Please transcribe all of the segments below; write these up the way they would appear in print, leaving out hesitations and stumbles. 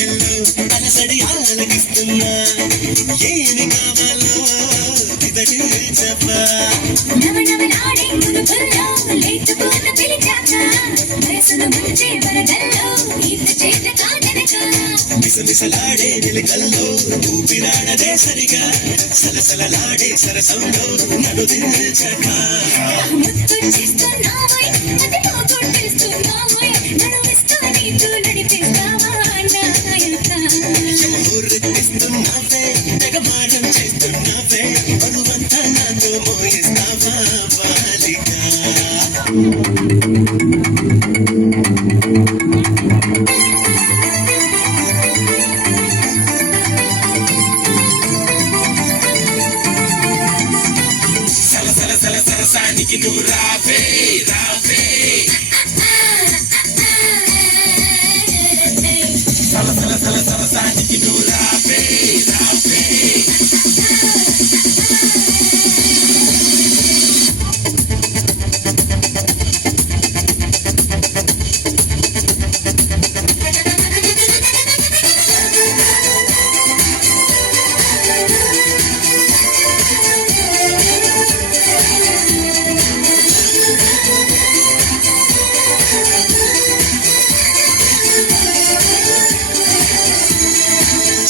గుండెల్లో అలసడి ఆలకిస్తున్నా ఏమి కావాలో ఇదటి చెప్పా నవనవలాడే మునుపుల్లో లేటుకున్న పిలిచాక వయసును ముంచే వరదల్లో ఈత చేత కాదనక మిసమిసలాడే నిలకల్లో ఊపిరాడదే సరిగా సలసలలాడే సరసంలో నన్ను దించక ముత్తొచ్చేస్తున్నావోయ్ మదిలో కొట్టేస్తున్నావోయ్ నడుమిస్తా నీతో నడిపిస్తావా నాయక ఊరెత్తిస్తున్నావే తెగమారం చేస్తున్నావే బరువంతా నాతో మోయిస్తావా బాలిక సరసానికి నువ్వు రావే రావే సరసానికి నువ్వు రావే రావే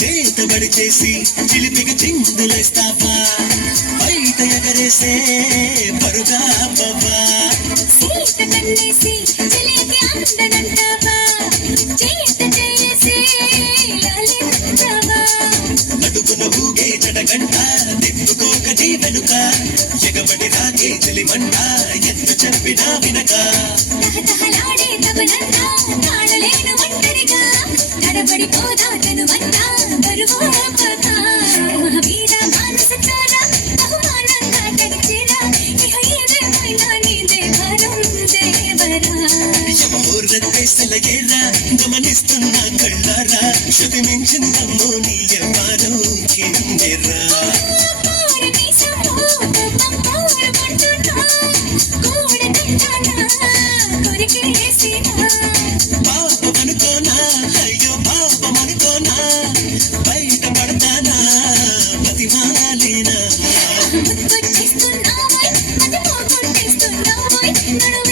చేతబడి చేసి చిలిపికి చిందులేస్తావా బయట ఎగరేసే పరుగా బాబా సీత కన్నేసి చెలికి అందనంటావా చేత చేసి లాలించావా అడుగున ఊగే జడగంట తిప్పుకోక నీ వెనుక ఎగబడి రాగే చెలిమంట ఎంత చెప్పినా వినక తహతహలాడే తమనంతా తాళలేను ఒంటరిగా తడబడిపోదా తనువంతా బరువు పతా మహావీర మానస చార బహుమానంగా గడిచేరా ఇహ ఏదేమైనా నీదే భారం దేవరా ఊర్రెత్తేసలగేరా గమనిస్తున్నా కళ్ళారా శృతి మించిందమ్మో నీ ఎవ్వారో కిందెరా పాపమనుకోనా అయ్యో పాపమనుకోనా బయట పడతానా ముత్తొచ్చేస్తున్నావోయ్ మదిలో కొట్టేస్తున్నావోయ్ నడుము